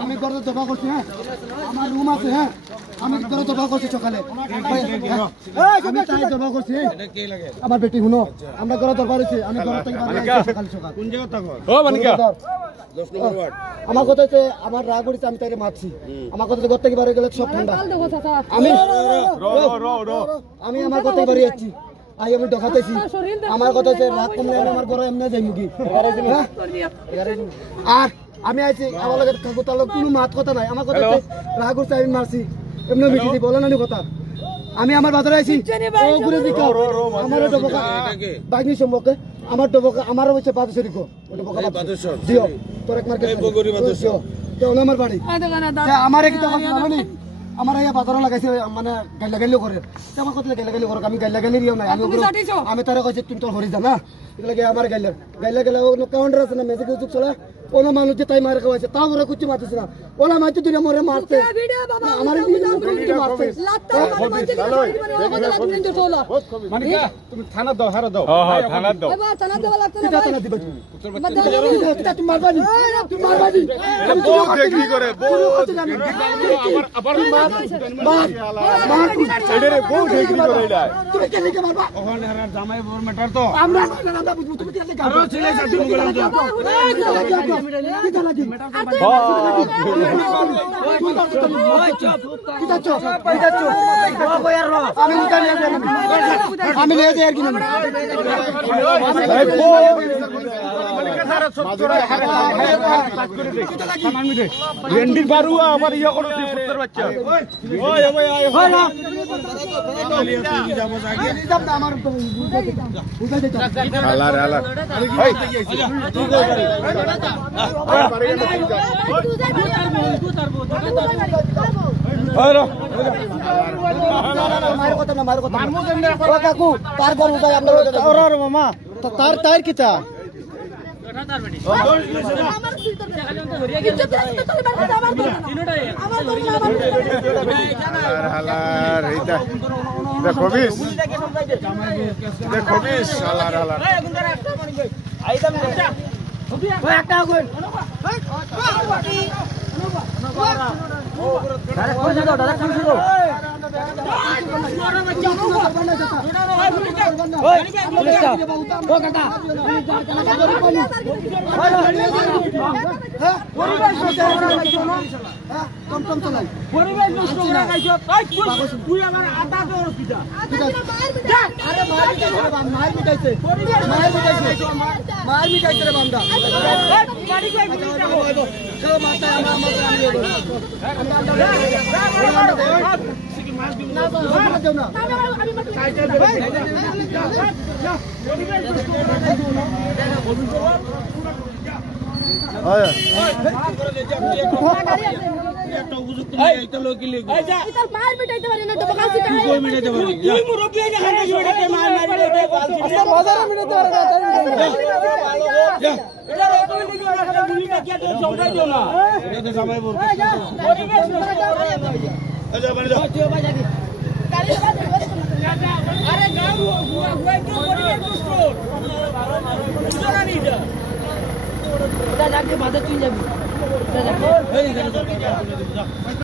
আমি ঘরে জবা করছি হ্যাঁ আমার রুম আছে হ্যাঁ আমি ঘরে জবা করছি সকালে আমি তাই জবা করছি আমার বেটি শুনো আমরা ঘরে দরবার হয়েছি আমি ঘর থেকে সকাল সকাল কোন জায়গা থাকো ও মানিকা 10 নম্বর ওয়ার্ড আমার কথা হচ্ছে আমার রাগ করেছে আমি তাইরে মারছি আমার কথা ঘর থেকে বাইরে গেলে সব ঠান্ডা আমি আমার ঘর থেকে বাইরে যাচ্ছি আই আমি ঢোকাতেছি আমার কথা হচ্ছে রাগ কমলে আমার ঘরে এমনি যাই মুখি আর আমি আইছি আমার লগে কাকু তার কোনো মাত কথা নাই আমার কথা রাগ করছে আমি মারছি এমনি মিটিছি বলে না কথা আমি আমার বাজারে আইছি ও ঘুরে দিক আমার ডবকা বাগনি সম্পর্কে আমার ডবকা আমার হচ্ছে বাদুশরি কো ডবকা বাদুশর দিও তোর এক মার্কেট বগরি বাদুশর তো আমার বাড়ি আমার কি কথা জানি আমার এই বাজারে লাগাইছে মানে গাইলাগাইলিও করে আমার কথা গাইলাগাইলি করে আমি গাইলাগাইলি দিও না আমি তারে কইছি তুই তোর হরি যা না এগুলা আমার গাইলা কাউন্টার আছে না ম্যাজিক যুগ চলে ওনা মানুষ যে তাই মারে খাওয়াইছে তাও ওরা কিছু মারতেছে না ওলা মারতে দিলে মরে মারতে আমার তুমি থানা দাও হারা দাও হ্যাঁ থানা দাও থানা দাও লাগতে না থানা দিবা তুমি মারবানি তুমি মারবানি আমি তো দেখি করে আবার মার এডরে বউ দেখি করে এটা তুমি কেন কে মারবা ওখানে হারার জামাই বড় ম্যাটার তো আমরা বুঝবো তুমি কেন কে আরো ছেলে সাথে মুগলা আমি নিয়ে যাই আর কি রেন্ডির বারুয়া আবার ইয়া করো পুত্র বাচ্চা ওই ওই হয় না আমার আলার আলার ভাই কাকু তার ঘর উঠাই আপনার মামা তার তার কিতা